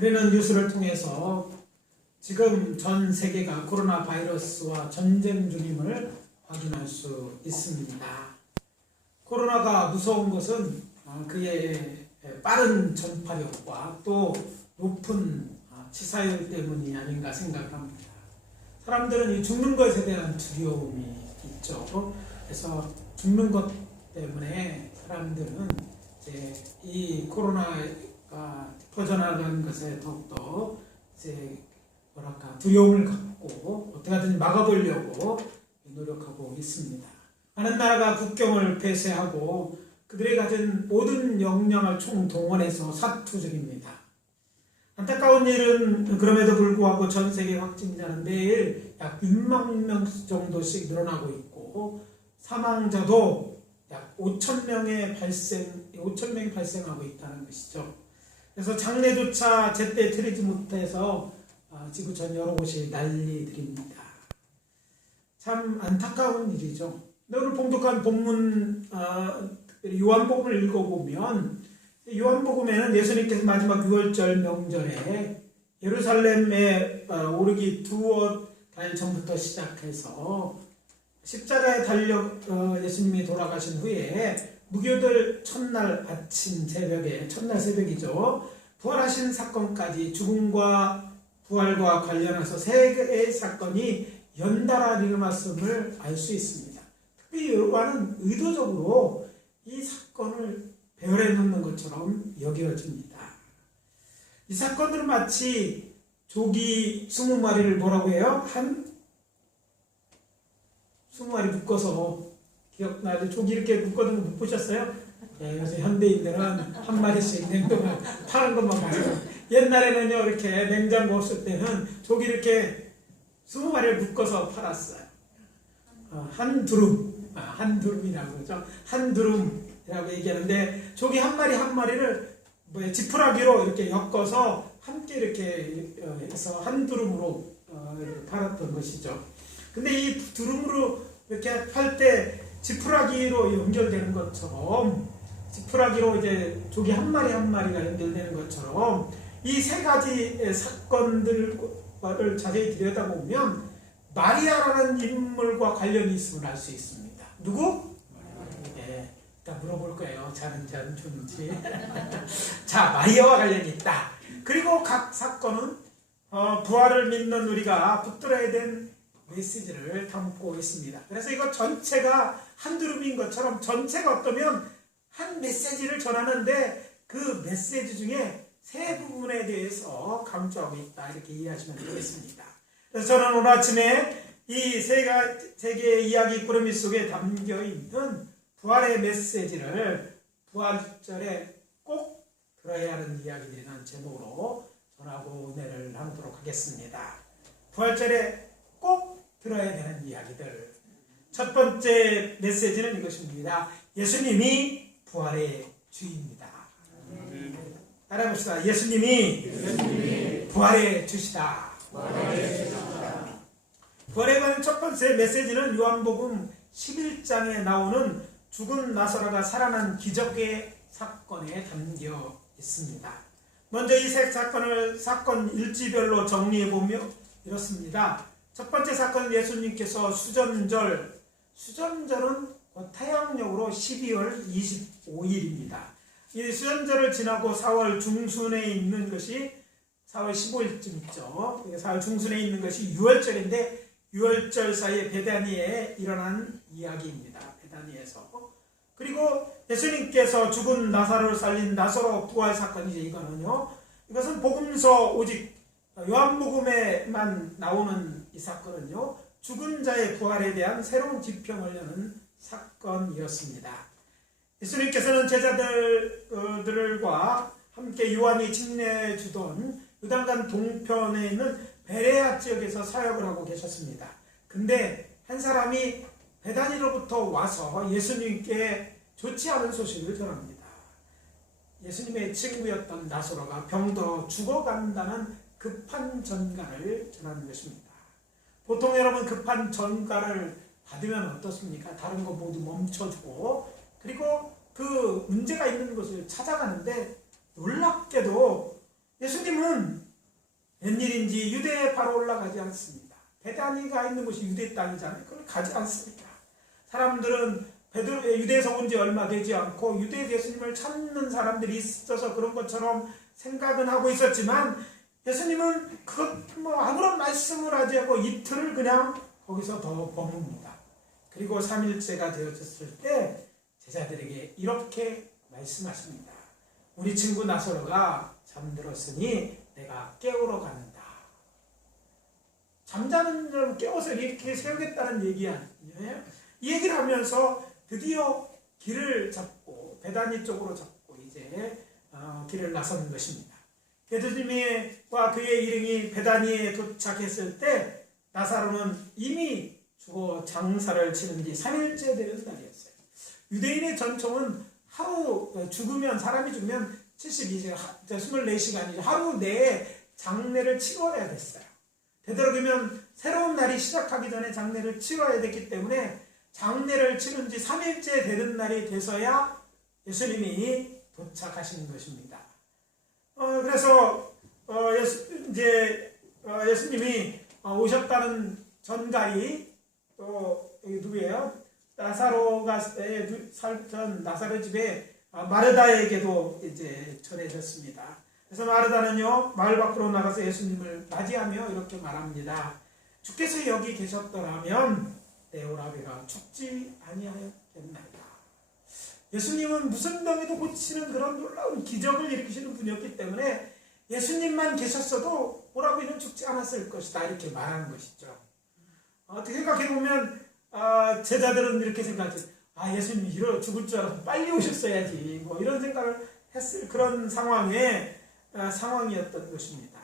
우리는 뉴스를 통해서 지금 전 세계가 코로나 바이러스와 전쟁 중임을 확인할 수 있습니다. 코로나가 무서운 것은 그의 빠른 전파력과 또 높은 치사율 때문이 아닌가 생각합니다. 사람들은 이 죽는 것에 대한 두려움이 있죠. 그래서 죽는 것 때문에 사람들은 이제 이 코로나가 퍼져나가는 것에 더욱더 이제 두려움을 갖고 어떻게 하든지 막아보려고 노력하고 있습니다. 많은 나라가 국경을 폐쇄하고 그들이 가진 모든 역량을 총동원해서 사투 중입니다. 안타까운 일은 그럼에도 불구하고 전 세계 확진자는 매일 약 6만 명 정도씩 늘어나고 있고 사망자도 약 5,000명이 발생하고 있다는 것이죠. 그래서 장례조차 제때 드리지 못해서 지구촌 여러 곳이 난리들입니다. 참 안타까운 일이죠. 오늘 봉독한 본문 요한복음을 읽어보면 요한복음에는 예수님께서 마지막 6월절 명절에 예루살렘에 오르기 두어 달 전부터 시작해서 십자가에 달려 예수님이 돌아가신 후에 무교들 첫날 아침 새벽에 첫날 새벽이죠. 부활하신 사건까지 죽음과 부활과 관련해서 세 개의 사건이 연달아 일어났음을 알 수 있습니다. 특히 요한은 의도적으로 이 사건을 배열해 놓는 것처럼 여겨집니다. 이 사건들은 마치 조기 20마리를 뭐라고 해요? 20마리 묶어서 기억나죠? 조기 이렇게 묶어둔 거 못 보셨어요? 네, 요새 현대인들은 한 마리씩 냉동을 파는 것만 봐요. 옛날에는요, 이렇게 냉장고 없을 때는 조기 이렇게 20마리를 묶어서 팔았어요. 한 두름이라고 그러죠. 한 두름이라고 얘기하는데, 조기 한 마리 한 마리를 지푸라기로 이렇게 엮어서 함께 이렇게 해서 한 두름으로 팔았던 것이죠. 근데 이 두름으로 이렇게 팔 때 지푸라기로 연결되는 것처럼, 지푸라기로 이제 조기 한 마리 한 마리가 연결되는 것처럼, 이 세 가지 사건들을 자세히 들여다보면 마리아라는 인물과 관련이 있음을 알 수 있습니다. 누구? 네, 일단 물어볼 거예요. 자는지 안 좋은지. 자, 마리아와 관련이 있다. 그리고 각 사건은 부활을 믿는 우리가 붙들어야 된 메시지를 담고 있습니다. 그래서 이거 전체가 한 두름인 것처럼 전체가 어떠면 한 메시지를 전하는데 그 메시지 중에 세 부분에 대해서 강조하고 있다. 이렇게 이해하시면 되겠습니다. 그래서 저는 오늘 아침에 이 세 개의 이야기 꾸러미 속에 담겨있는 부활의 메시지를 부활절에 꼭 들어야 하는 이야기들이라는 제목으로 전하고 은혜를 나누도록 하겠습니다. 부활절에 꼭 들어야 되는 이야기들. 첫 번째 메시지는 이것입니다. 예수님이 부활의 주입니다. 따라해봅시다. 예수님이 부활의 주시다. 부활에 관한 첫 번째 메시지는 요한복음 11장에 나오는 죽은 나사로가 살아난 기적의 사건에 담겨 있습니다. 먼저 이 세 사건을 사건 일지별로 정리해보면 이렇습니다. 첫 번째 사건은 예수님께서 수전절은 태양력으로 12월 25일입니다. 이 수전절을 지나고 4월 중순에 있는 것이 4월 15일쯤 있죠. 4월 중순에 있는 것이 6월절인데 6월절 사이에 베다니에 일어난 이야기입니다. 베다니에서. 그리고 예수님께서 죽은 나사로를 살린 나사로 부활 사건이죠. 이것은 복음서 오직 요한복음에만 나오는 이 사건은요. 죽은 자의 부활에 대한 새로운 지평을 여는 사건이었습니다. 예수님께서는 제자들과 함께 요한이 침례주던 요단강 동편에 있는 베레아 지역에서 사역을 하고 계셨습니다. 근데 한 사람이 베다니로부터 와서 예수님께 좋지 않은 소식을 전합니다. 예수님의 친구였던 나사로가 병들어 죽어간다는 급한 전가를 전하는 것입니다. 보통 여러분 급한 전가를 받으면 어떻습니까? 다른 거 모두 멈춰주고 그리고 그 문제가 있는 곳을 찾아가는데 놀랍게도 예수님은 예수님은 웬일인지 유대에 바로 올라가지 않습니다. 베다니가 있는 곳이 유대 땅이잖아요. 그걸 가지 않습니다. 사람들은 유대에서 온 지 얼마 되지 않고 유대 예수님을 찾는 사람들이 있어서 그런 것처럼 생각은 하고 있었지만, 예수님은 아무런 말씀을 하지 않고 이틀을 그냥 거기서 더 머뭅니다. 그리고 3일째가 되어졌을 때 제자들에게 이렇게 말씀하십니다. 우리 친구 나사로가 잠들었으니 내가 깨우러 가는다. 잠자는 자를 깨워서 이렇게 세우겠다는 얘기 아니에요? 이 얘기를 하면서 드디어 길을 잡고 베다니 쪽으로 잡고 이제 길을 나서는 것입니다. 예수님과 그의 일행이 베다니에 도착했을 때 나사로는 이미 죽어 장사를 치는 지 3일째 되는 날이었어요. 유대인의 전통은 사람이 죽으면 24시간이죠. 하루 내에 장례를 치러야 됐어요. 되도록이면 새로운 날이 시작하기 전에 장례를 치러야 됐기 때문에 장례를 치른 지 3일째 되는 날이 돼서야 예수님이 도착하시는 것입니다. 그래서 예수님이 오셨다는 전갈이 또 누구예요? 나사로가 살던 나사로 집에 마르다에게도 이제 전해졌습니다. 그래서 마르다는요, 마을 밖으로 나가서 예수님을 맞이하며 이렇게 말합니다. 주께서 여기 계셨더라면 내 오라비가 죽지 아니하였겠나이다. 예수님은 무슨 병에도 고치시는 그런 놀라운 기적을 일으키시는 분이었기 때문에 예수님만 계셨어도 오라비는 죽지 않았을 것이다, 이렇게 말하는 것이죠. 어떻게 생각해보면 제자들은 이렇게 생각했어요. 예수님이 죽을 줄 알아서 빨리 오셨어야지, 이런 생각을 했을 그런 상황이었던 것입니다.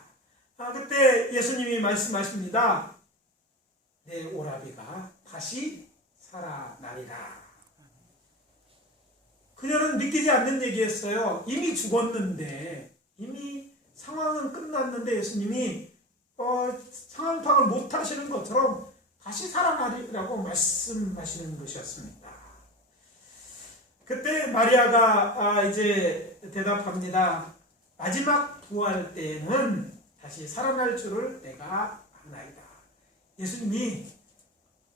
그때 예수님이 말씀하십니다. 내 오라비가 다시 살아나리라. 그녀는 믿기지 않는 얘기였어요. 이미 죽었는데, 이미 상황은 끝났는데 예수님이 상황 파악을 못하시는 것처럼 다시 살아나리라고 말씀하시는 것이었습니다. 그때 마리아가 이제 대답합니다. 마지막 부활 때에는 다시 살아날 줄을 내가 아나이다. 예수님이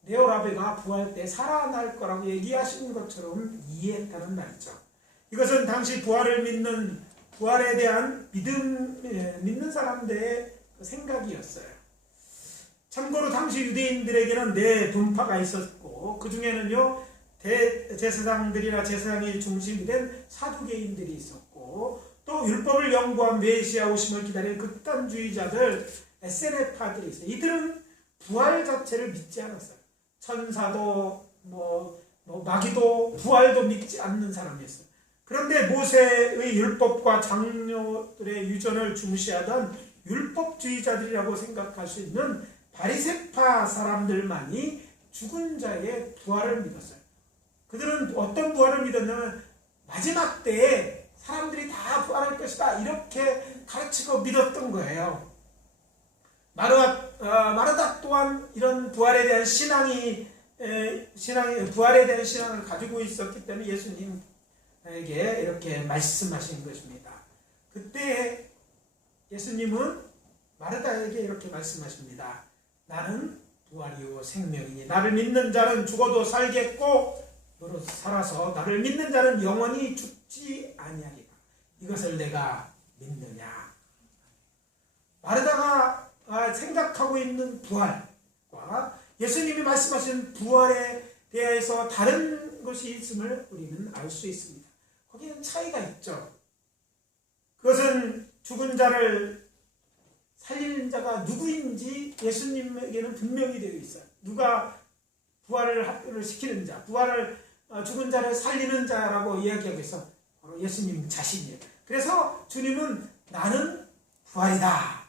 네오라베가 부활 때 살아날 거라고 얘기하시는 것처럼 이해했다는 말이죠. 이것은 당시 부활에 대한 믿는 사람들의 생각이었어요. 참고로 당시 유대인들에게는 네 분파가 있었고, 그 중에는요, 대제사장들이나 제사장이 중심이 된 사두개인들이 있었고, 또 율법을 연구한 메시아 오심을 기다리는 극단주의자들, SNF파들이 있어요. 이들은 부활 자체를 믿지 않았어요. 천사도 마귀도 부활도 믿지 않는 사람이었어요. 그런데 모세의 율법과 장로들의 유전을 중시하던 율법주의자들이라고 생각할 수 있는 바리새파 사람들만이 죽은 자의 부활을 믿었어요. 그들은 어떤 부활을 믿었냐면 마지막 때에 사람들이 다 부활할 것이다, 이렇게 가르치고 믿었던 거예요. 마르다 또한 이런 부활에 대한 부활에 대한 신앙을 가지고 있었기 때문에 예수님에게 이렇게 말씀하신 것입니다. 그때 예수님은 마르다에게 이렇게 말씀하십니다. 나는 부활이요 생명이니 나를 믿는 자는 죽어도 살겠고 너로 살아서 나를 믿는 자는 영원히 죽지 아니하리라. 이것을 내가 믿느냐. 마르다가 생각하고 있는 부활과 예수님이 말씀하신 부활에 대해서 다른 것이 있음을 우리는 알 수 있습니다. 거기는 차이가 있죠. 그것은 죽은 자를 살리는 자가 누구인지 예수님에게는 분명히 되어 있어요. 누가 부활을 합류를 시키는 자, 죽은 자를 살리는 자라고 이야기하고 있어. 바로 예수님 자신이에요. 그래서 주님은 나는 부활이다.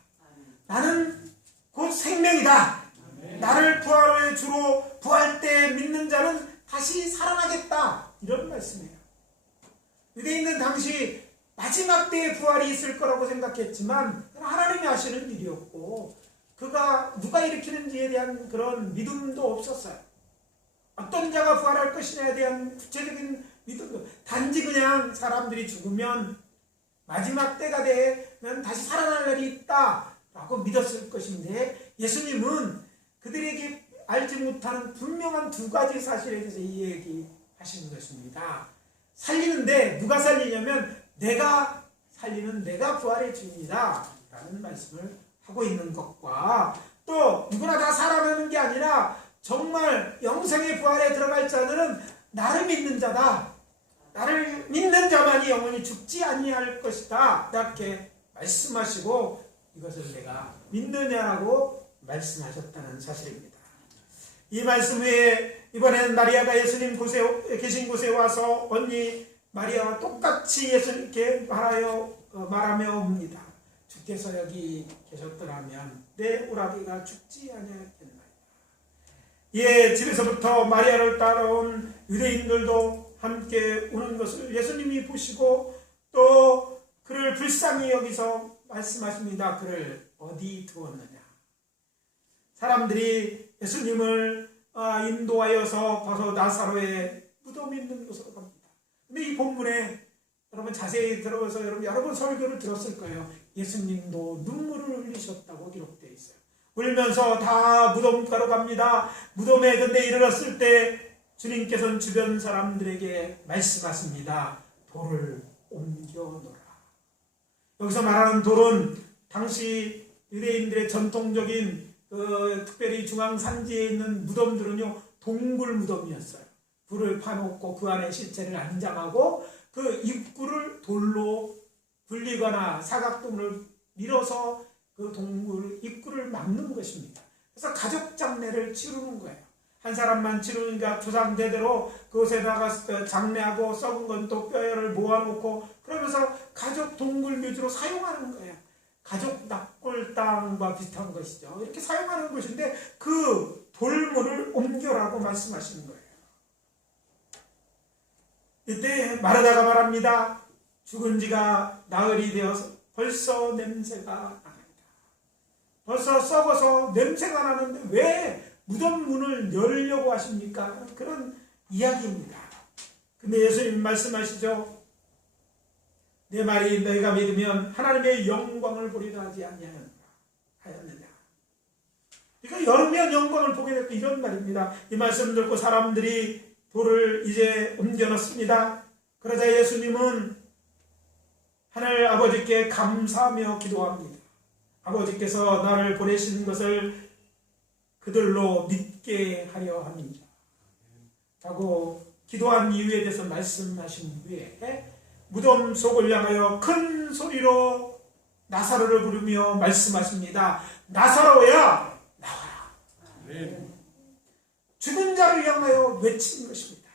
나는 곧 생명이다. 나를 부활의 주로 부활 때 믿는 자는 다시 살아나겠다. 이런 말씀이에요. 유대인은 당시 마지막 때에 부활이 있을 거라고 생각했지만 하나님이 하시는 일이었고 누가 일으키는지에 대한 그런 믿음도 없었어요. 어떤 자가 부활할 것이냐에 대한 구체적인 믿음도, 단지 그냥 사람들이 죽으면 마지막 때가 돼 난 다시 살아날 날이 있다 라고 믿었을 것인데, 예수님은 그들에게 알지 못하는 분명한 두 가지 사실에 대해서 이야기하시는 것입니다. 살리는데 누가 살리냐면 내가 살리는, 내가 부활의 주인이다 라는 말씀을 하고 있는 것과, 또 누구나 다 살아나는 게 아니라 정말 영생의 부활에 들어갈 자들은 나를 믿는 자다, 나를 믿는 자만이 영원히 죽지 아니할 것이다 이렇게 말씀하시고, 이것을 내가 믿느냐라고 말씀하셨다는 사실입니다. 이 말씀 후에 이번에는 마리아가 예수님 계신 곳에 와서 언니 마리아와 똑같이 예수님께 말하며 옵니다. 주께서 여기 계셨더라면 내 오라비가 죽지 아니하였겠나이다. 예, 집에서부터 마리아를 따라온 유대인들도 함께 오는 것을 예수님이 보시고 또 그를 불쌍히 여기서 말씀하십니다. 그를 어디 두었느냐. 사람들이 예수님을 인도하여서 바로 나사로의 무덤이 있는 곳으로 갑니다. 근데 이 본문에 여러분 자세히 들어서 여러 번 설교를 들었을 거예요. 예수님도 눈물을 흘리셨다고 기록되어 있어요. 울면서 다 무덤가로 갑니다. 무덤에 근데 이르렀을 때 주님께서는 주변 사람들에게 말씀하십니다. 돌을 옮겨놓으라. 여기서 말하는 돌은 당시 유대인들의 전통적인 특별히 중앙 산지에 있는 무덤들은요, 동굴 무덤이었어요. 불을 파놓고 그 안에 실체를 안장하고 그 입구를 돌로 굴리거나 사각동을 밀어서 그 동굴 입구를 막는 것입니다. 그래서 가족 장례를 치르는 거예요. 한 사람만 치르니까 조상대대로 그곳에다가 장례하고 썩은 건 또 뼈를 모아놓고 그러면서 가족 동굴 묘지로 사용하는 거예요. 가족 납골 땅과 비슷한 것이죠. 이렇게 사용하는 것인데 그 돌문을 옮겨라고 말씀하시는 거예요. 이때 마르다가 말합니다. 죽은 지가 나흘이 되어서 벌써 냄새가 납니다. 벌써 썩어서 냄새가 나는데 왜 무덤 문을 열려고 하십니까? 그런 이야기입니다. 근데 예수님 말씀하시죠. 내 말이 너희가 믿으면 하나님의 영광을 보리라 하지 아니하였느냐. 그러니까 열면 영광을 보게 됐다 이런 말입니다. 이 말씀 듣고 사람들이 돌을 이제 옮겨놓습니다. 그러자 예수님은 하늘 아버지께 감사하며 기도합니다. 아버지께서 나를 보내신 것을 그들로 믿게 하려 합니다. 라고 기도한 이유에 대해서 말씀하신 후에 무덤 속을 향하여 큰 소리로 나사로를 부르며 말씀하십니다. 나사로야 나와라. 아멘. 죽은 자를 향하여 외치는 것입니다.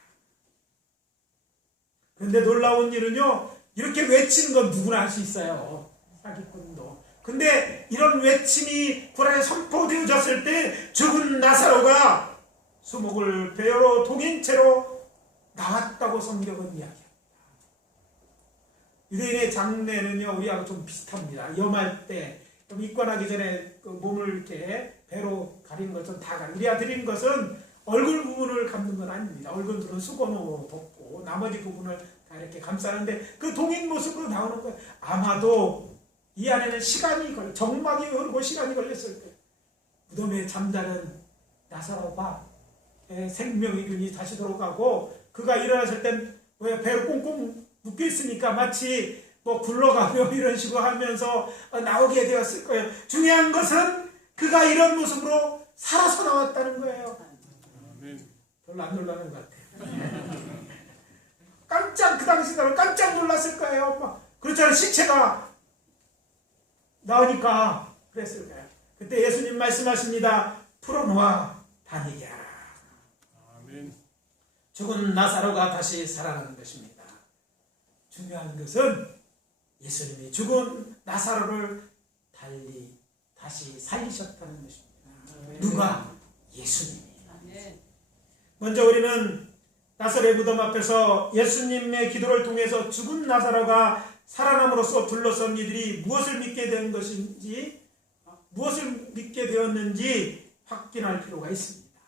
그런데 놀라운 일은요, 이렇게 외치는 건 누구나 할 수 있어요. 사기꾼도. 근데 이런 외침이 구란에 선포되어졌을 때 죽은 나사로가 수목을 베어 동인 채로 나왔다고 성경은 이야기합니다. 유대인의 장례는요, 우리하고 좀 비슷합니다. 염할 때 입관하기 전에 그 몸을 이렇게 배로 가리는 것은 다 가리고, 우리가 드리는 것은 얼굴 부분을 감는 건 아닙니다. 얼굴들은 수건으로 덮고 나머지 부분을 다 이렇게 감싸는데 그 동인 모습으로 나오는 거예요. 아마도 이 안에는 정막이 흐르고 시간이 걸렸을 거예요. 무덤에 잠자는 나사로가 생명이 다시 돌아가고 그가 일어났을 땐 왜 배로 꽁꽁 묶여있으니까 마치 뭐 굴러가며 이런 식으로 하면서 나오게 되었을 거예요. 중요한 것은 그가 이런 모습으로 살아서 나왔다는 거예요. 별로 안 놀라는 것 같아요. 그 당시 사람 깜짝 놀랐을 거예요. 그렇잖아요. 시체가 나오니까 그랬을 거예요. 그때 예수님 말씀하십니다. 풀어놓아 다니게 하라. 아멘. 죽은 나사로가 다시 살아나는 것입니다. 중요한 것은 예수님이 죽은 나사로를 다시 살리셨다는 것입니다. 누가? 예수님이. 먼저 우리는 나사로의 무덤 앞에서 예수님의 기도를 통해서 죽은 나사로가 살아남으로써 둘러선 이들이 무엇을 믿게 된 것인지, 무엇을 믿게 되었는지 확인할 필요가 있습니다.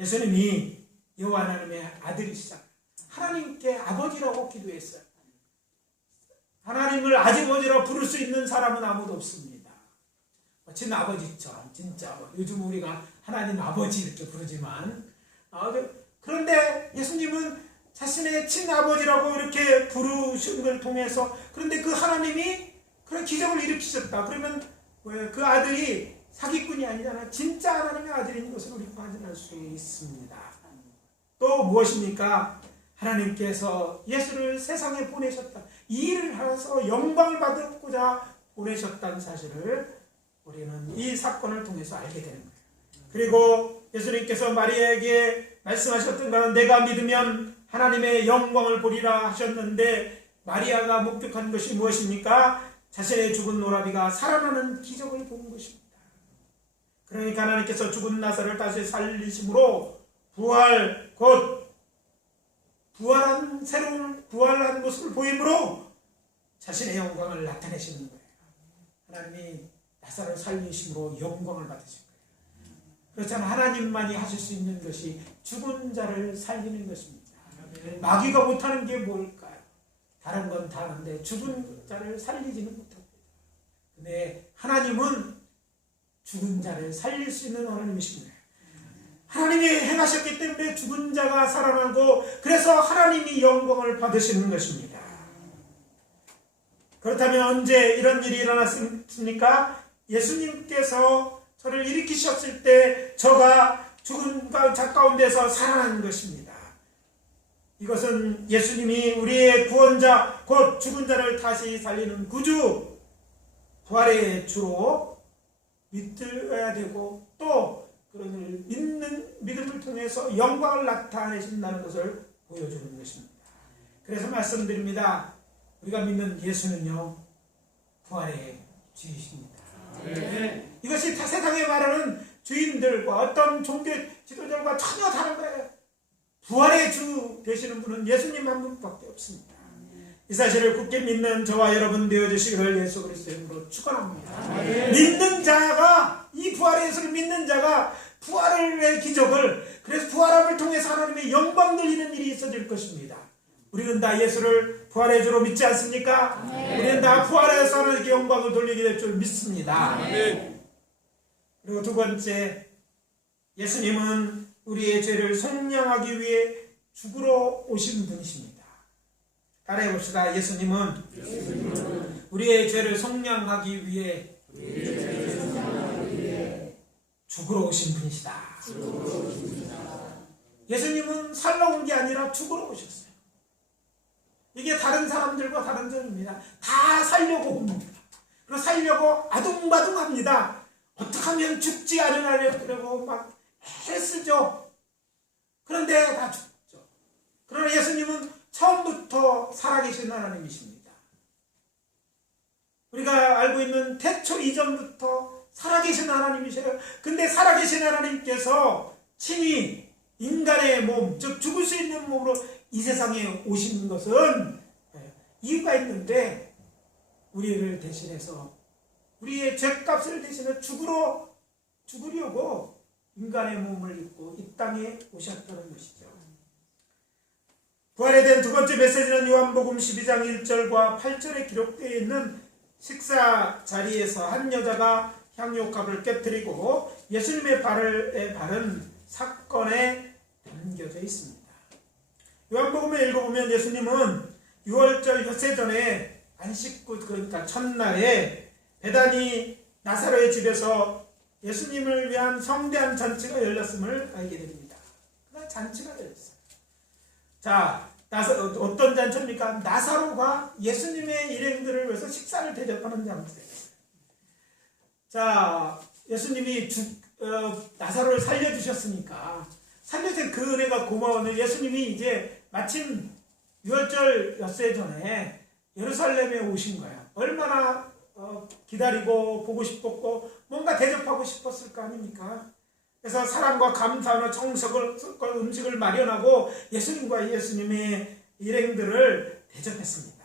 예수님이 여호와 하나님의 아들이시잖아요. 하나님께 아버지라고 기도했어요. 하나님을 아버지로 부를 수 있는 사람은 아무도 없습니다. 친아버지처럼 진짜 요즘 우리가 하나님 아버지 이렇게 부르지만 그런데 예수님은 자신의 친아버지라고 이렇게 부르신 걸 통해서 그런데 그 하나님이 그런 기적을 일으키셨다. 그러면 그 아들이 사기꾼이 아니잖아. 진짜 하나님의 아들인 것을 우리가 확인할 수 있습니다. 또 무엇입니까? 하나님께서 예수를 세상에 보내셨다. 이 일을 하셔서 영광을 받고자 보내셨다는 사실을 우리는 이 사건을 통해서 알게 되는 거예요. 그리고 예수님께서 마리아에게 말씀하셨던 것은 내가 믿으면 하나님의 영광을 보리라 하셨는데 마리아가 목격한 것이 무엇입니까? 자신의 죽은 오라비가 살아나는 기적을 본 것입니다. 그러니까 하나님께서 죽은 나사로를 다시 살리심으로 부활, 곧 부활한 새로운 부활한 모습을 보임으로 자신의 영광을 나타내시는 거예요. 하나님이 나사로를 살리심으로 영광을 받으신 거예요. 그렇잖아요. 하나님만이 하실 수 있는 것이 죽은 자를 살리는 것입니다. 마귀가 못하는 게 뭘까요? 다른 건 다 하는데 죽은 자를 살리지는 못합니다. 근데 하나님은 죽은 자를 살릴 수 있는 하나님이십니다. 하나님이 행하셨기 때문에 죽은 자가 살아나고 그래서 하나님이 영광을 받으시는 것입니다. 그렇다면 언제 이런 일이 일어났습니까? 예수님께서 저를 일으키셨을 때 저가 죽은 자 가운데서 살아난 것입니다. 이것은 예수님이 우리의 구원자 곧 죽은 자를 다시 살리는 구주 부활의 주로 믿어야 되고 또 그런 믿는 믿음을 통해서 영광을 나타내신다는 것을 보여주는 것입니다. 그래서 말씀드립니다. 우리가 믿는 예수는요 부활의 주이십니다. 네. 이것이 타 세상에 말하는 주인들과 어떤 종교 지도자들과 전혀 다른 거예요. 부활의 주 되시는 분은 예수님 한 분밖에 없습니다. 이 사실을 굳게 믿는 저와 여러분 되어주시기를 예수 그리스도의 이름으로 축원합니다. 믿는 자가 이 부활의 예수를 믿는 자가 부활의 기적을 그래서 부활함을 통해서 하나님의 영광 돌리는 일이 있어질 것입니다. 우리는 다 예수를 부활의 주로 믿지 않습니까? 우리는 다 부활해서 하나님께 영광을 돌리게 될 줄 믿습니다. 그리고 두 번째, 예수님은 우리의 죄를 속량하기 위해 죽으러 오신 분이십니다. 따라해 봅시다. 예수님은 우리의 죄를 속량하기 위해 죽으러 오신 분이시다. 예수님은 살러 온 게 아니라 죽으러 오셨어요. 이게 다른 사람들과 다른 점입니다. 다 살려고 옵니다. 그리고 살려고 아둥바둥합니다. 어떻게 하면 죽지 않으려고 막 애쓰죠. 그런데 다 죽죠. 그러나 예수님은 처음부터 살아계신 하나님이십니다. 우리가 알고 있는 태초 이전부터 살아계신 하나님이세요. 근데 살아계신 하나님께서 친히 인간의 몸, 즉 죽을 수 있는 몸으로 이 세상에 오신 것은 이유가 있는데 우리를 대신해서 우리의 죄값을 대신해 죽으려고 인간의 몸을 입고 이 땅에 오셨다는 것이죠. 부활에 대한 두 번째 메시지는 요한복음 12장 1절과 8절에 기록되어 있는 식사 자리에서 한 여자가 향유값을 깨뜨리고 예수님의 발에 바른 사건에 담겨져 있습니다. 요한복음에 읽어보면 예수님은 6월절 엿새 전에 안식구 그러니까 첫날에 베다니 나사로의 집에서 예수님을 위한 성대한 잔치가 열렸음을 알게 됩니다. 그날 잔치가 열렸어요. 자, 어떤 잔치입니까? 나사로가 예수님의 일행들을 위해서 식사를 대접하는 잔치예요. 자, 예수님이 나사로를 살려주셨으니까 살려준 그 은혜가 고마웠는데 예수님이 이제 마침 6월절 엿새 전에 예루살렘에 오신 거예요. 얼마나 기다리고 보고 싶었고 뭔가 대접하고 싶었을 거 아닙니까? 그래서 사랑과 감사와 정석을 음식을 마련하고 예수님과 예수님의 일행들을 대접했습니다.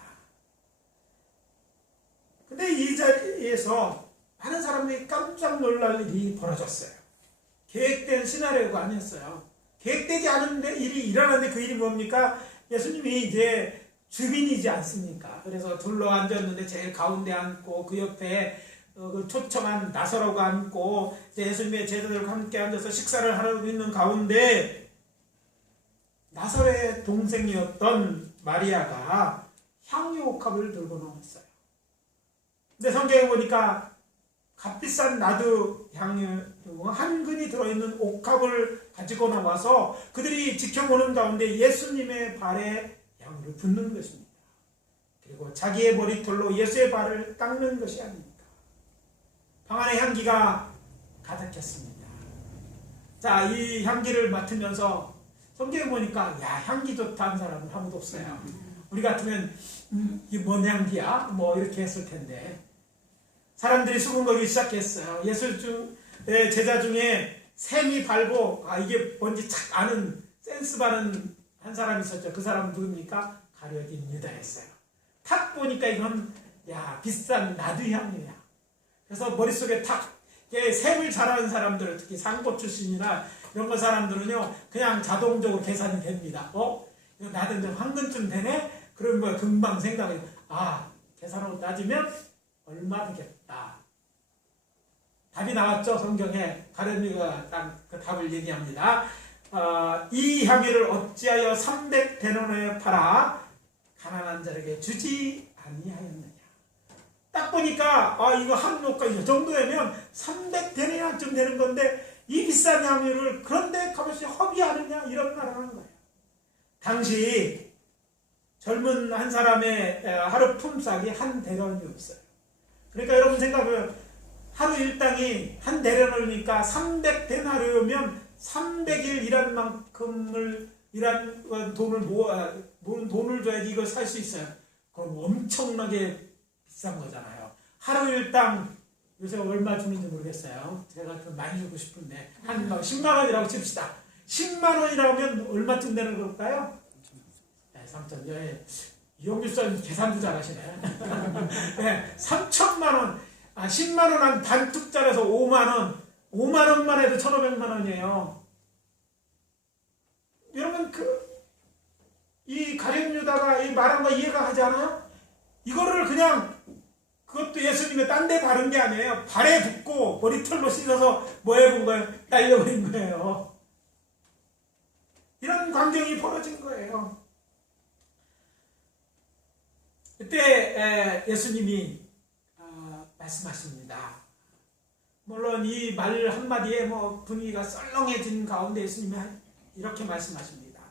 근데 이 자리에서 많은 사람들이 깜짝 놀랄 일이 벌어졌어요. 계획된 시나리오가 아니었어요. 계획되지 않은데 일이 일어났는데 그 일이 뭡니까? 예수님이 이제 주민이지 않습니까? 그래서 둘러 앉았는데 제일 가운데 앉고 그 옆에 그 초청한 나사로가 앉고 예수님의 제자들과 함께 앉아서 식사를 하고 있는 가운데 나사로의 동생이었던 마리아가 향유옥합을 들고 나왔어요. 근데 성경에 보니까 값비싼 나드 향유 한 근이 들어있는 옥합을 가지고 나와서 그들이 지켜보는 가운데 예수님의 발에 향유를 붓는 것입니다. 그리고 자기의 머리털로 예수의 발을 닦는 것이 아닙니까? 방 안에 향기가 가득했습니다. 자, 이 향기를 맡으면서 성경에 보니까 야, 향기 좋다 한 사람은 아무도 없어요. 우리 같으면 이게 뭔 향기야? 뭐 이렇게 했을 텐데 사람들이 수군거리기 시작했어요. 예수의 제자 중에 샘이 발고 이게 뭔지 착 아는 센스 바른 한 사람이 있었죠. 그 사람은 누굽니까? 가룟 유다였어요. 탁 보니까 이건 비싼 나드 향이야. 그래서 머릿속에 탁 샘을 잘하는 사람들, 특히 상고 출신이나 이런 거 사람들은요 그냥 자동적으로 계산이 됩니다. 이거 나도 좀 황금쯤 되네? 그러면 뭐 금방 생각해. 계산하고 따지면 얼마 되겠다. 답이 나왔죠. 성경에 가룟유다가 딱 그 답을 얘기합니다. 이 향유를 어찌하여 300데나리온에 팔아 가난한 자에게 주지 아니하였느냐. 딱 보니까 이거 한 옷가 이 정도면 300데나리온쯤 되는 건데 이 비싼 향유를 그런데 값없이 허비하느냐 이런 말을 하는 거예요. 당시 젊은 한 사람의 하루 품삯이 한 데나리온이었어요. 그러니까 여러분 생각해요. 하루 일당이 한 데나리온이니까 300데나리온이면 300일 일한 만큼을 일한 돈을 모은 돈을 줘야지 이걸 살 수 있어요. 그럼 엄청나게 비싼 거잖아요. 하루 일당 요새 얼마 주는지 모르겠어요. 제가 좀 많이 주고 싶은데 한 10만 원이라고 칩시다. 10만 원이라면 얼마쯤 되는 걸까요? 3천. 이용규선 계산도 잘하시네. 네, 3천만 원. 10만 원 한 단툭자라서 5만 원. 5만 원만 해도 1,500만 원이에요. 여러분 이 가룟유다가 이 말한 거 이해가 가지 않아요? 이거를 그냥 그것도 예수님의 딴 데 바른 게 아니에요. 발에 붓고 머리털로 씻어서 뭐 해본 거예요? 날려버린 거예요. 이런 광경이 벌어진 거예요. 그때 예수님이 말씀하십니다. 물론 이 말 한마디에 분위기가 썰렁해진 가운데 예수님이 이렇게 말씀하십니다.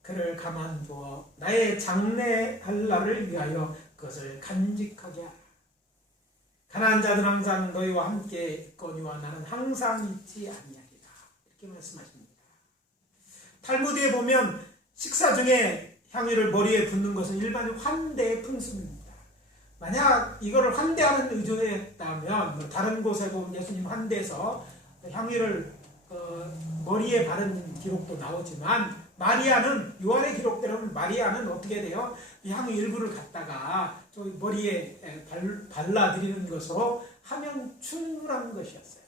그를 가만두어 나의 장래할 날을 위하여 그것을 간직하게 하라. 가난한 자들은 항상 너희와 함께 있거니와 나는 항상 있지 아니하리라. 이렇게 말씀하십니다. 탈무드에 보면 식사 중에 향유를 머리에 붓는 것은 일반 환대의 풍습입니다. 만약 이거를 환대하는 의도였다면 다른 곳에 보면 예수님 환대에서 향유를 머리에 바른 기록도 나오지만 마리아는 요한의 기록대로는 마리아는 어떻게 돼요? 이 향유 일부를 갖다가 머리에 발라드리는 것으로 하면 충분한 것이었어요.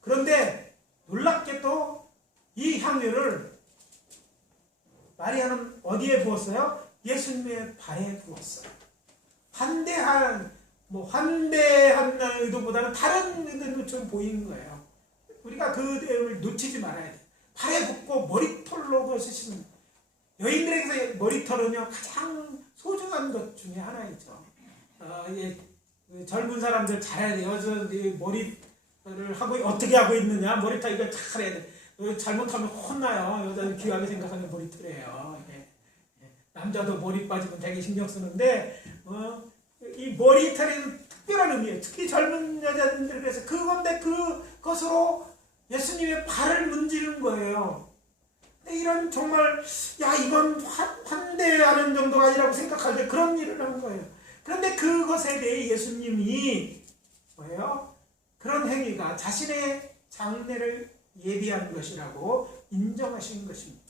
그런데 놀랍게도 이 향유를 마리아는 어디에 부었어요? 예수님의 발에 부었어요. 환대한 의도보다는 다른 의도로 좀 보이는 거예요. 우리가 그 대를 놓치지 말아야 돼요. 발에 붓고 머리털로 쓰시는 여인들에게서 머리털은요 가장 소중한 것 중에 하나이죠. 젊은 사람들 잘해야 돼요. 머리를 하고 어떻게 하고 있느냐, 머리털 이걸 잘해야 돼. 잘못하면 혼나요. 여자는 귀하게 생각하는 머리털이에요. 남자도 머리 빠지면 되게 신경 쓰는데 이 머리털에는 특별한 의미예요. 특히 젊은 여자들에 대해서 그건데 그것으로 예수님의 발을 문지르는 거예요. 근데 이런 정말 이건 환대하는 정도가 아니라고 생각할 때 그런 일을 한 거예요. 그런데 그것에 대해 예수님이 뭐예요? 그런 행위가 자신의 장래를 예비한 것이라고 인정하신 것입니다.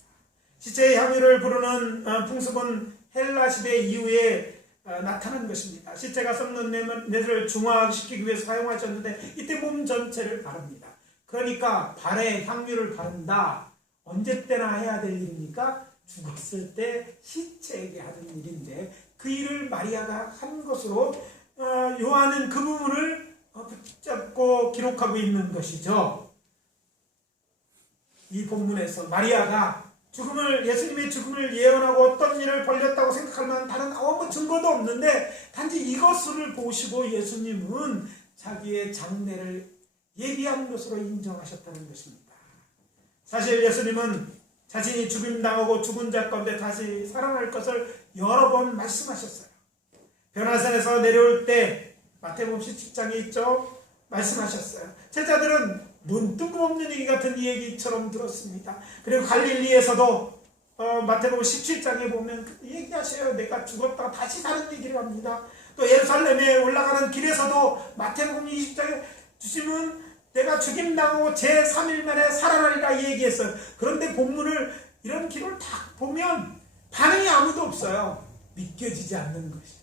시체의 향유를 부르는 풍습은 헬라 시대 이후에 나타난 것입니다. 시체가 썩는 내를 중화시키기 위해서 사용하셨는데 이때 몸 전체를 바릅니다. 그러니까 발에 향유를 바른다. 언제 때나 해야 될 일입니까? 죽었을 때 시체에게 하는 일인데 그 일을 마리아가 한 것으로 요한은 그 부분을 붙잡고 기록하고 있는 것이죠. 이 본문에서 마리아가 예수님의 죽음을 예언하고 어떤 일을 벌렸다고 생각할 만한 다른 아무 증거도 없는데 단지 이것을 보시고 예수님은 자기의 장례를 예비한 것으로 인정하셨다는 것입니다. 사실 예수님은 자신이 죽임당하고 죽은 자 가운데 다시 살아날 것을 여러 번 말씀하셨어요. 변화산에서 내려올 때 마태복음 17장에 있죠. 말씀하셨어요. 제자들은 뭔 뜬금없는 얘기 같은 얘기처럼 들었습니다. 그리고 갈릴리에서도 마태복음 17장에 보면 얘기하셔요. 내가 죽었다가 다시 사는 얘기를 합니다. 또 예루살렘에 올라가는 길에서도 마태복음 20장에 주님은 내가 죽임당하고 제3일 만에 살아나리라 얘기했어요. 그런데 본문을 이런 기록을 딱 보면 반응이 아무도 없어요. 믿겨지지 않는 것이었어요.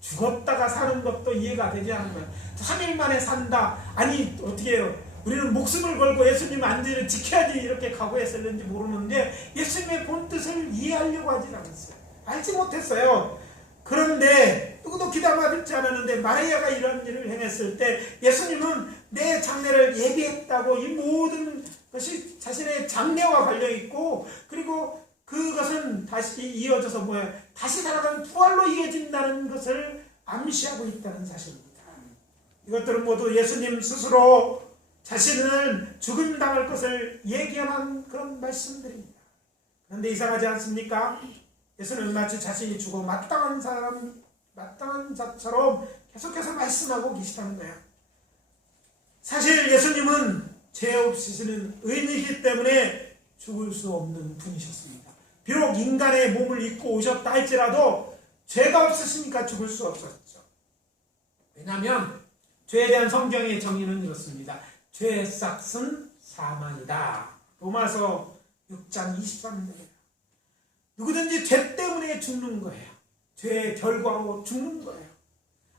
죽었다가 사는 것도 이해가 되지 않는 거예요. 3일 만에 산다. 아니 어떻게 해요? 우리는 목숨을 걸고 예수님 안전을 지켜야지 이렇게 각오했었는지 모르는데 예수님의 본뜻을 이해하려고 하지 않았어요. 알지 못했어요. 그런데 누구도 귀담아듣지 않았는데 마리아가 이런 일을 행했을 때 예수님은 내 장례를 예비했다고 이 모든 것이 자신의 장례와 관련있고 그리고 그것은 다시 이어져서 다시 살아가는 부활로 이어진다는 것을 암시하고 있다는 사실입니다. 이것들은 모두 예수님 스스로 자신은 죽임당할 것을 예견한 그런 말씀들입니다. 그런데 이상하지 않습니까? 예수님은 마치 자신이 죽어 마땅한 자처럼 계속해서 말씀하고 계시다는 거예요. 사실 예수님은 죄 없으시는 의인이기 때문에 죽을 수 없는 분이셨습니다. 비록 인간의 몸을 입고 오셨다 할지라도 죄가 없으시니까 죽을 수 없었죠. 왜냐하면 죄에 대한 성경의 정의는 이렇습니다. 죄의 싹은 사망이다. 로마서 6장 23절입니다. 누구든지 죄 때문에 죽는 거예요. 죄의 결과로 죽는 거예요.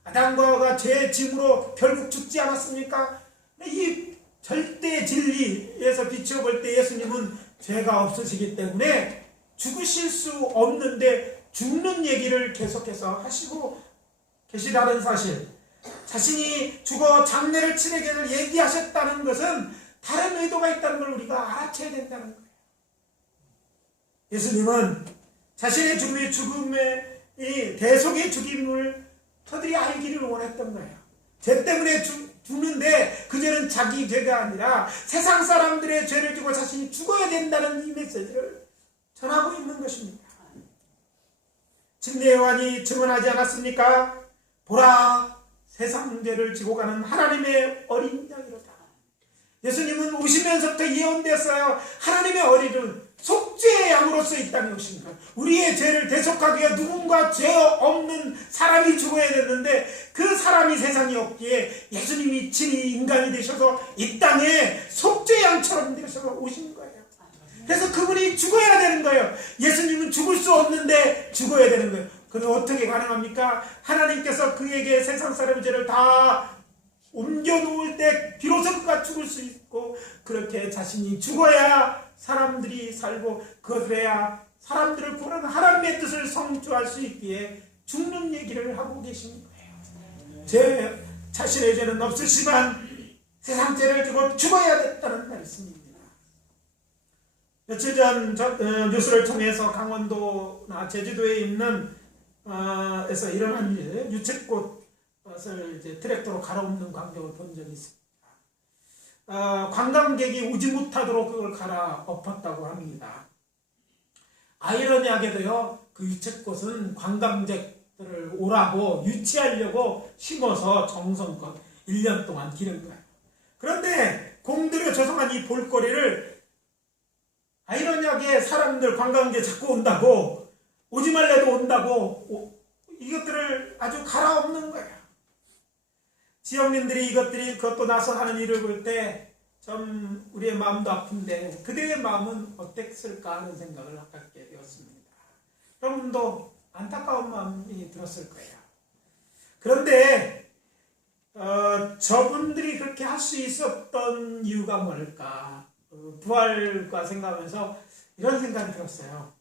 아담과 하와가 죄의 짐으로 결국 죽지 않았습니까? 이 절대 진리에서 비춰볼 때 예수님은 죄가 없으시기 때문에 죽으실 수 없는데 죽는 얘기를 계속해서 하시고 계시다는 사실, 자신이 죽어 장례를 치르기를 얘기하셨다는 것은 다른 의도가 있다는 걸 우리가 알아채야 된다는 거예요. 예수님은 자신의 죽음의 이 대속의 죽임을 저들이 알기를 원했던 거예요. 죄 때문에 죽는데 그 죄는 자기 죄가 아니라 세상 사람들의 죄를 지고 자신이 죽어야 된다는 이 메시지를 전하고 있는 것입니다. 침례 요한이 증언하지 않았습니까? 보라, 세상 죄를 지고 가는 하나님의 어린 양이로다. 예수님은 오시면서부터 예언됐어요. 하나님의 어린은 속죄의 양으로서 이 땅에 오신 거예요. 우리의 죄를 대속하기 위해 누군가 죄 없는 사람이 죽어야 됐는데 그 사람이 세상에 없기에 예수님이 친히 인간이 되셔서 이 땅에 속죄 양처럼 되셔서 오신 거예요. 그래서 그분이 죽어야 되는 거예요. 예수님은 죽을 수 없는데 죽어야 되는 거예요. 그런데 어떻게 가능합니까? 하나님께서 그에게 세상 사람의 죄를 다 옮겨놓을 때 비로소 그가 죽을 수 있고 그렇게 자신이 죽어야 사람들이 살고 그것을 해야 사람들을 구하는 하나님의 뜻을 성취할 수 있기에 죽는 얘기를 하고 계신 거예요. 자신의 죄는 없으시지만 세상 죄를 지고 죽어야 됐다는 말씀입니다. 며칠 전 뉴스를 통해서 강원도나 제주도에 있는 에서 일어난 일, 유채꽃을 이제 트랙터로 갈아엎는 광경을 본 적이 있습니다. 관광객이 오지 못하도록 그걸 갈아엎었다고 합니다. 아이러니하게도요, 그 유채꽃은 관광객들을 오라고 유치하려고 심어서 정성껏 1년 동안 기른 거예요. 그런데 공들여 조성한 이 볼거리를 아이러니하게 사람들 관광객 자꾸 온다고 오지 말래도 온다고 이것들을 아주 갈아엎는 거예요. 지역민들이 그것도 나서 하는 일을 볼 때 좀 우리의 마음도 아픈데 그들의 마음은 어땠을까 하는 생각을 갖게 되었습니다. 여러분도 안타까운 마음이 들었을 거예요. 그런데 저분들이 그렇게 할 수 있었던 이유가 뭘까? 부활과 생각하면서 이런 생각이 들었어요.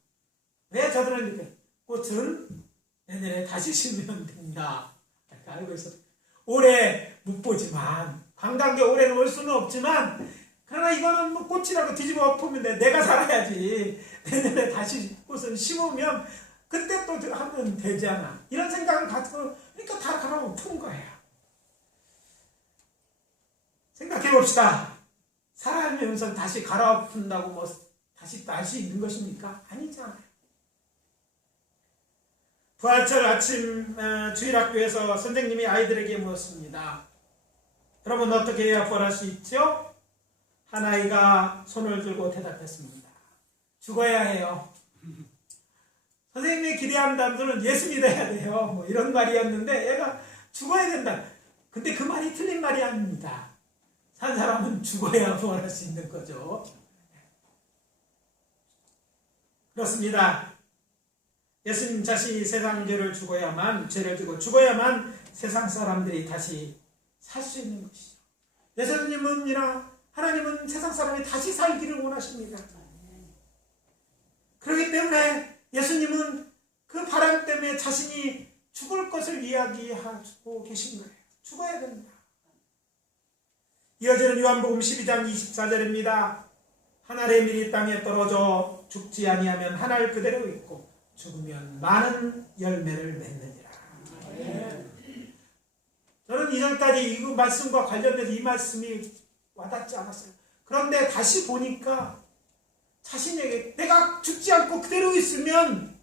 왜 저들은 이렇게 꽃은 내년에 다시 심으면 된다. 이렇게 알고 있었어요. 올해 못 보지만, 관광객 올해는 올 수는 없지만, 그러나 이거는 뭐 꽃이라고 뒤집어 엎으면 돼. 내가 살아야지. 내년에 다시 꽃을 심으면 그때 또 하면 되잖아. 이런 생각을 가지고, 그러니까 다 갈아엎은 거예요. 생각해 봅시다. 살아가면서 다시 갈아엎는다고 뭐 다시 알 수 있는 것입니까? 아니잖아요. 부활절 아침 주일학교에서 선생님이 아이들에게 묻었습니다. 여러분 어떻게 해야 부활할 수 있죠? 한 아이가 손을 들고 대답했습니다. 죽어야 해요. 선생님이 기대한 단서는 예수 믿어야 돼요. 뭐 이런 말이었는데 얘가 죽어야 된다. 근데 그 말이 틀린 말이 아닙니다. 산 사람은 죽어야 부활할 수 있는 거죠. 그렇습니다. 예수님 자신이 세상 죄를 죄를 지고 죽어야만 세상 사람들이 다시 살 수 있는 것이죠. 예수님은이나 하나님은 세상 사람이 다시 살기를 원하십니다. 그렇기 때문에 예수님은 그 바람 때문에 자신이 죽을 것을 이야기하고 계신 거예요. 죽어야 된다. 이어지는 요한복음 12장 24절입니다. 한 알의 밀이 땅에 떨어져 죽지 아니하면 한 알 그대로 있고 죽으면 많은 열매를 맺느니라. 저는 이전까지 이 말씀과 관련돼서 이 말씀이 와닿지 않았어요. 그런데 다시 보니까 자신에게 내가 죽지 않고 그대로 있으면,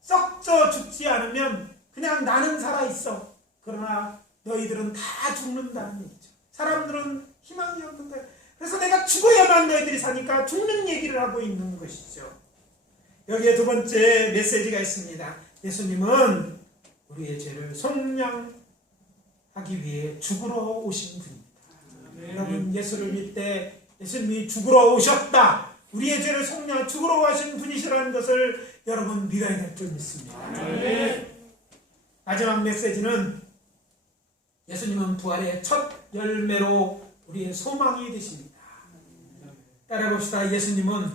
썩져 죽지 않으면 그냥 나는 살아있어. 그러나 너희들은 다 죽는다는 얘기죠. 사람들은 희망이 없는 거예요. 그래서 내가 죽어야만 너희들이 사니까 죽는 얘기를 하고 있는 것이죠. 여기에 두 번째 메시지가 있습니다. 예수님은 우리의 죄를 속량하기 위해 죽으러 오신 분입니다. 여러분 예수를 믿을 때 예수님이 죽으러 오셨다. 우리의 죄를 속량 죽으러 오신 분이시라는 것을 여러분 믿어야 될 줄 믿습니다. 마지막 메시지는 예수님은 부활의 첫 열매로 우리의 소망이 되십니다. 따라해봅시다. 예수님은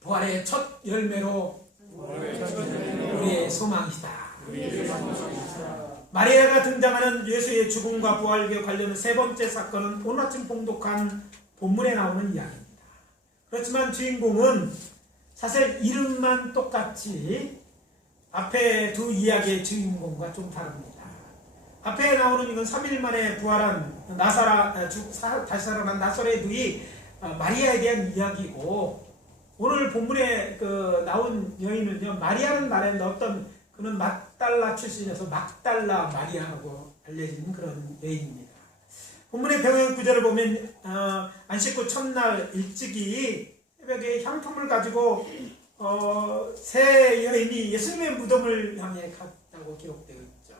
부활의 첫 열매로 우리의 소망이다. 마리아가 등장하는 예수의 죽음과 부활과 관련된 세 번째 사건은 오늘 아침 봉독한 본문에 나오는 이야기입니다. 그렇지만 주인공은 사실 이름만 똑같이 앞에 두 이야기의 주인공과 좀 다릅니다. 앞에 나오는 이건 3일 만에 부활한 다시 살아난 나사렛 누이 마리아에 대한 이야기고, 오늘 본문에 나온 여인은요, 마리아는 말했는데 어떤 그는 막달라 출신에서 막달라 마리아라고 알려진 그런 여인입니다. 본문의 병행 구절을 보면 안식구 첫날 일찍이 새벽에 향품을 가지고 세 여인이 예수님의 무덤을 향해 갔다고 기록되어 있죠.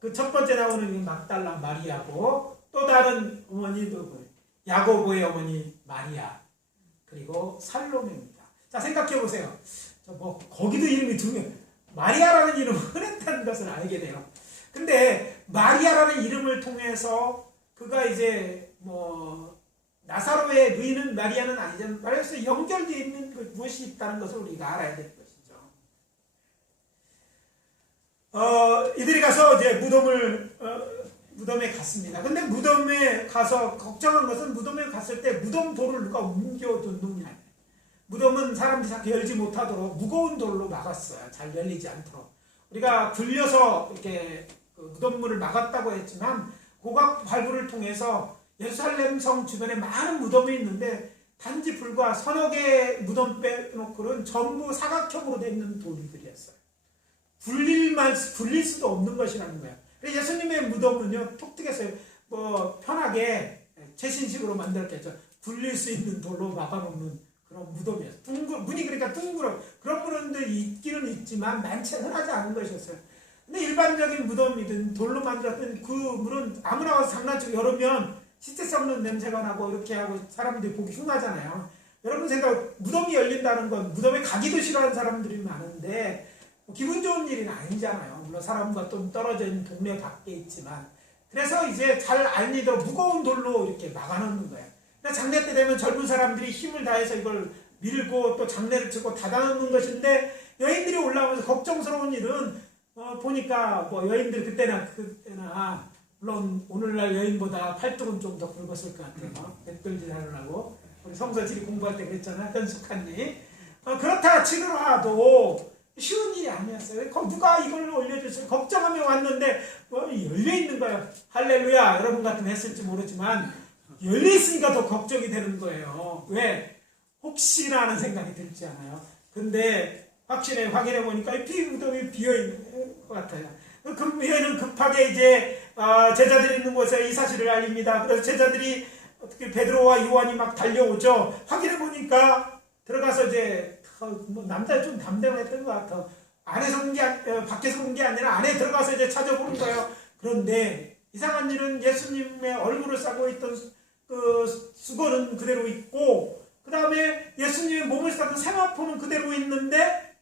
그 첫 번째 나오는 막달라 마리아고, 또 다른 어머니도 야고보의 어머니 마리아, 그리고 살로메입니다. 자, 생각해 보세요. 거기도 이름이 두 명, 마리아라는 이름은 흔했다는 것을 알게 돼요. 근데 마리아라는 이름을 통해서 그가 이제 나사로의 누이는 마리아는 아니잖아요. 말해서 연결되어 있는 무엇이 있다는 것을 우리가 알아야 될 것이죠. 이들이 가서 이제 무덤에 갔습니다. 근데 무덤에 가서 걱정한 것은, 무덤에 갔을 때 무덤 돌을 누가 옮겨뒀느냐. 무덤은 사람들이 잘 열지 못하도록 무거운 돌로 막았어요. 잘 열리지 않도록. 우리가 굴려서 이렇게 무덤문을 막았다고 했지만, 고각 발굴을 통해서 예루살렘 성 주변에 많은 무덤이 있는데 단지 불과 서너 개의 무덤 빼놓고는 전부 사각형으로 되어 있는 돌들이었어요. 불릴 수도 없는 것이라는 거예요. 예수님의 무덤은요, 독특했어요. 편하게 최신식으로 만들었겠죠. 불릴 수 있는 돌로 막아놓는 그런 무덤이었어요. 문이 그러니까 둥그러. 그런 무덤도 있기는 있지만 많지 흔하지 않은 것이었어요. 근데 일반적인 무덤이든 돌로 만들었던 그 물은 아무나 와서 장난치고 열으면 시체 썩는 냄새가 나고 이렇게 하고 사람들이 보기 흉하잖아요. 여러분 생각, 무덤이 열린다는 건 무덤에 가기도 싫어하는 사람들이 많은데 기분 좋은 일은 아니잖아요. 물론 사람과 좀 떨어져 있는 동네 밖에 있지만. 그래서 이제 잘 알리도록 무거운 돌로 이렇게 막아놓는 거예요. 장례 때 되면 젊은 사람들이 힘을 다해서 이걸 밀고 또 장례를 치고 닫아놓는 것인데, 여인들이 올라오면서 걱정스러운 일은 보니까 뭐 여인들 그때나 물론 오늘날 여인보다 팔뚝은 좀 더 굵었을 것 같아요. 백돌질 하느라고 우리 성서지리 공부할 때 그랬잖아요. 현숙한니 그렇다 치더라도 쉬운 일이 아니었어요. 누가 이걸 올려줬어요? 걱정하며 왔는데 열려있는 거예요. 할렐루야. 여러분 같으면 했을지 모르지만 열려있으니까 더 걱정이 되는 거예요. 왜? 혹시나 하는 생각이 들지 않아요? 근데 확인해 보니까 비무덤이 비어있는 것 같아요. 그 여인은 급하게 이제 제자들이 있는 곳에 이 사실을 알립니다. 그래서 제자들이 어떻게 베드로와 요한이 막 달려오죠. 확인해 보니까 들어가서 이제 남자 좀 담대했던 것 같아. 안에서 본 게 밖에서 본 게 아니라 안에 들어가서 이제 찾아보는 거예요. 그런데 이상한 일은 예수님의 얼굴을 싸고 있던 그 수건은 그대로 있고, 그 다음에 예수님의 몸을 싸던 세마포는 그대로 있는데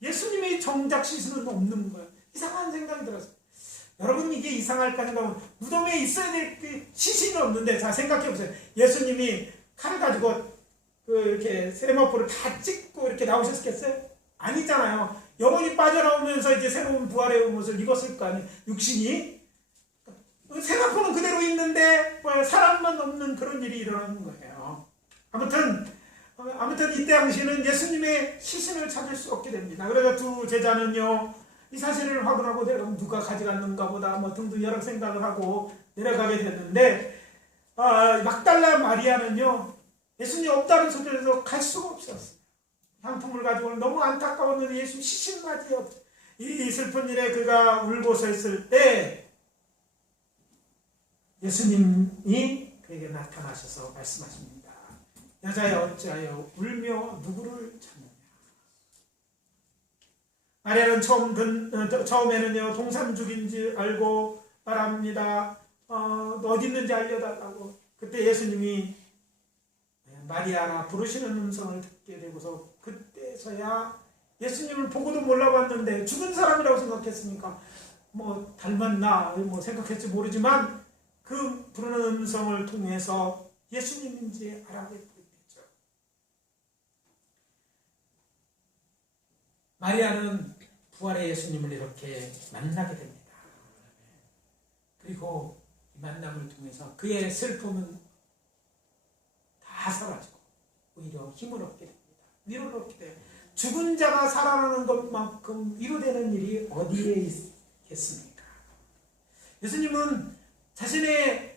예수님의 정작 시신은 없는 거예요. 이상한 생각이 들었어요. 여러분 이게 이상할까 생각하면 무덤에 있어야 될 그 시신이 없는데, 자 생각해 보세요. 예수님이 칼을 가지고 이렇게 세마포를 다 찍고 이렇게 나오셨겠어요? 아니잖아요. 영혼이 빠져나오면서 이제 새로운 부활의 옷을 입었을 거 아니에요. 육신이. 세마포는 그대로 있는데 사람만 없는 그런 일이 일어나는 거예요. 아무튼 이때 당시에는 예수님의 시신을 찾을 수 없게 됩니다. 그래서 두 제자는요, 이 사실을 확인하고 누가 가져갔는가 보다 등등 여러 생각을 하고 내려가게 됐는데, 막달라 마리아는요, 예수님이 없다는 소리에서 갈 수가 없었어요. 향품을 가지고 너무 안타까웠는데 예수님 시신까지 없어요. 이 슬픈 일에 그가 울고 서 있을 때 예수님이 그에게 나타나셔서 말씀하십니다. 여자여 어찌하여 울며 누구를 찾느냐. 마리아는 처음에는요 동산 죽인지 알고 말합니다. 어디 있는지 알려달라고. 그때 예수님이 마리아라 부르시는 음성을 듣게 되고서 그때서야 예수님을 보고도 몰라봤는데 죽은 사람이라고 생각했으니까 닮았나 생각했지 모르지만 그 부르는 음성을 통해서 예수님인지 알아보게 됐죠. 마리아는 부활의 예수님을 이렇게 만나게 됩니다. 그리고 이 만남을 통해서 그의 슬픔은 다 사라지고 오히려 힘을 얻게 됩니다. 위로를 얻게 돼요. 죽은 자가 살아나는 것만큼 위로되는 일이 어디에 있겠습니까? 예수님은 자신의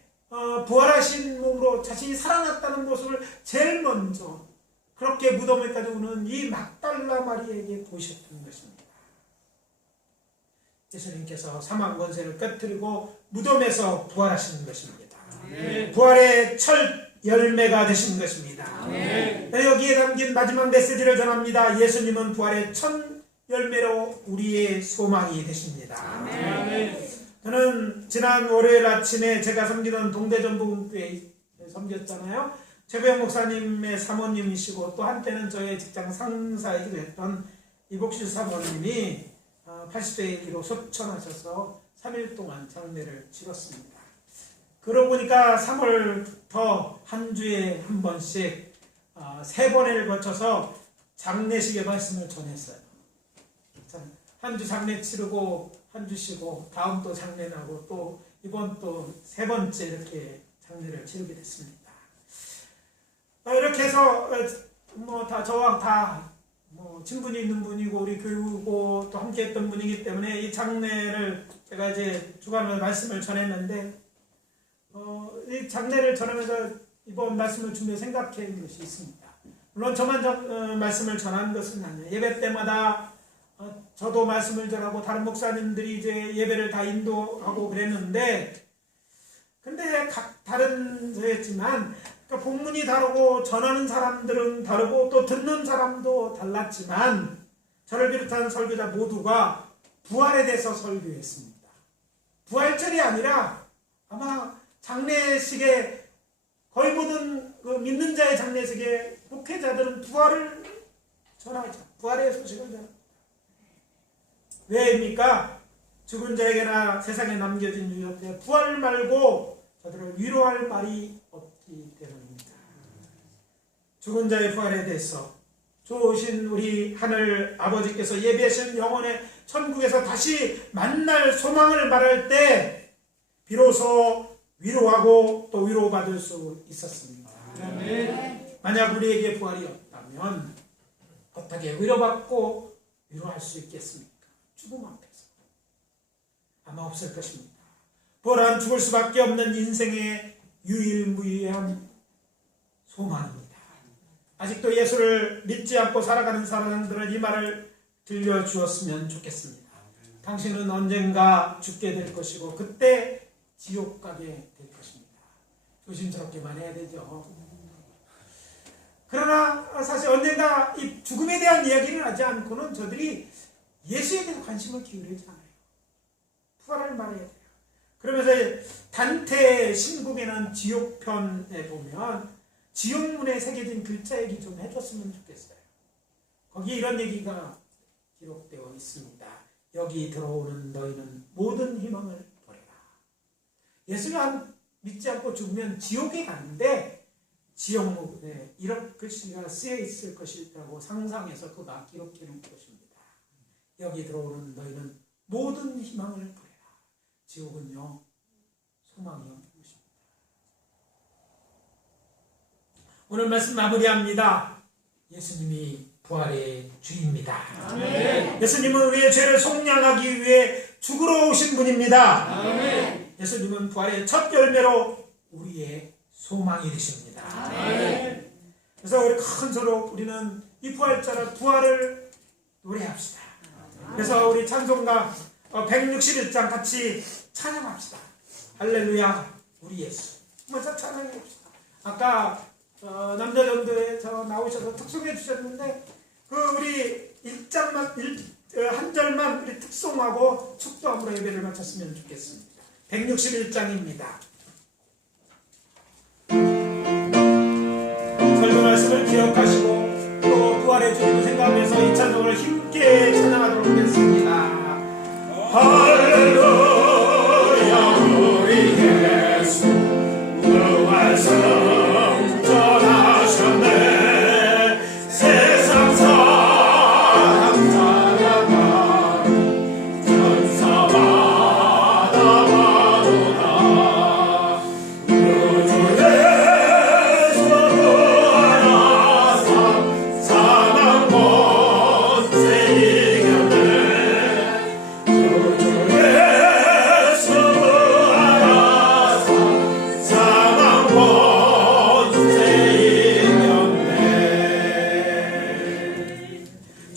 부활하신 몸으로 자신이 살아났다는 것을 제일 먼저 그렇게 무덤에까지 오는 이 막달라 마리아에게 보셨던 것입니다. 예수님께서 사망 권세를 깨뜨리고 무덤에서 부활하시는 것입니다. 부활의 첫 열매가 되신 것입니다. 여기에 담긴 마지막 메시지를 전합니다. 예수님은 부활의 첫 열매로 우리의 소망이 되십니다. 저는 지난 월요일 아침에 제가 섬기던 동대전복음교회에 섬겼잖아요. 최배영 목사님의 사모님이시고 또 한때는 저의 직장 상사이기도 했던 이복실 사모님이 80세의 기로 소천하셔서 3일 동안 장례를 치렀습니다. 그러고 보니까 3월부터 한 주에 한 번씩 3번을 거쳐서 장례식의 말씀을 전했어요. 한 주 장례 치르고 한 주 쉬고 다음 또 장례 나고 또 이번 또 3번째 이렇게 장례를 치르게 됐습니다. 이렇게 해서 다 저와 다 친분이 있는 분이고 우리 교우고 또 함께 했던 분이기 때문에 이 장례를 제가 이제 주간으로 말씀을 전했는데 이 장례를 전하면서 이번 말씀을 준비해 생각한 것이 있습니다. 물론 저만 말씀을 전한 것은 아니에요. 예배 때마다 저도 말씀을 전하고 다른 목사님들이 이제 예배를 다 인도하고 그랬는데, 근데 각 다른 저였지만 그러니까 본문이 다르고 전하는 사람들은 다르고 또 듣는 사람도 달랐지만 저를 비롯한 설교자 모두가 부활에 대해서 설교했습니다. 부활절이 아니라 아마 장례식에 거의 모든 그 믿는 자의 장례식에 목회자들은 부활을 전하죠. 부활의 소식을 전합니다. 왜입니까? 죽은 자에게나 세상에 남겨진 유업에 부활 말고 저들을 위로할 말이 없기 때문입니다. 죽은 자의 부활에 대해서 좋으신 우리 하늘 아버지께서 예비하신 영혼의 천국에서 다시 만날 소망을 말할 때 비로소 위로하고 또 위로받을 수 있었습니다. 만약 우리에게 부활이 없다면 어떻게 위로받고 위로할 수 있겠습니까? 죽음 앞에서 아마 없을 것입니다. 부활은 죽을 수밖에 없는 인생의 유일무이한 소망입니다. 아직도 예수를 믿지 않고 살아가는 사람들은 이 말을 들려주었으면 좋겠습니다. 당신은 언젠가 죽게 될 것이고 그때 지옥 가게 될 것입니다. 조심스럽게만 해야 되죠. 그러나 사실 언젠가 이 죽음에 대한 이야기를 하지 않고는 저들이 예수에 대해서 관심을 기울이지 않아요. 부활을 말해야 돼요. 그러면서 단테 신국에는 지옥편에 보면 지옥문에 새겨진 글자 얘기 좀 해줬으면 좋겠어요. 거기 이런 얘기가 기록되어 있습니다. 여기 들어오는 너희는 모든 희망을 버려라. 예수를 믿지 않고 죽으면 지옥에 가는데 지옥문에 이런 글씨가 쓰여 있을 것이라고 상상해서 그가 기록해 놓은 것입니다. 여기 들어오는 너희는 모든 희망을 버려라. 지옥은요, 소망이 없는 것입니다. 오늘 말씀 마무리합니다. 예수님이 부활의 주입니다. 아멘. 예수님은 우리의 죄를 속량하기 위해 죽으러 오신 분입니다. 아멘. 예수님은 부활의 첫 열매로 우리의 소망이 되십니다. 아멘. 그래서 우리 큰 소로 우리는 이 부활절을 부활을 노래합시다. 그래서 우리 찬송가 161장 같이 찬양합시다. 할렐루야 우리 예수. 먼저 찬양해 봅시다. 아까 남자전도에 나오셔서 특송해 주셨는데 그 우리 1장만 한 절만 우리 특송하고 축도함으로 예배를 마쳤으면 좋겠습니다. 161장입니다. 설교 말씀을 기억하시고 또 부활의 주님을 생각하면서 이 찬송을 힘있게 찬양하도록 하겠습니다. 할렐루야 우리 예수 부활성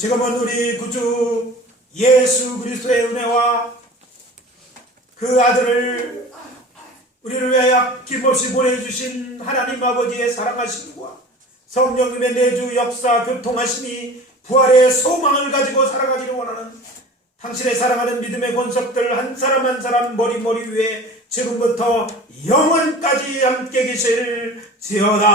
지금은 우리 구주 예수 그리스도의 은혜와 그 아들을 우리를 위하여 아낌없이 보내주신 하나님 아버지의 사랑하심과 성령님의 내주 역사 교통하심이 부활의 소망을 가지고 살아가기를 원하는 당신의 사랑하는 믿음의 본석들 한 사람 한 사람 머리 위에 지금부터 영원까지 함께 계실지어다.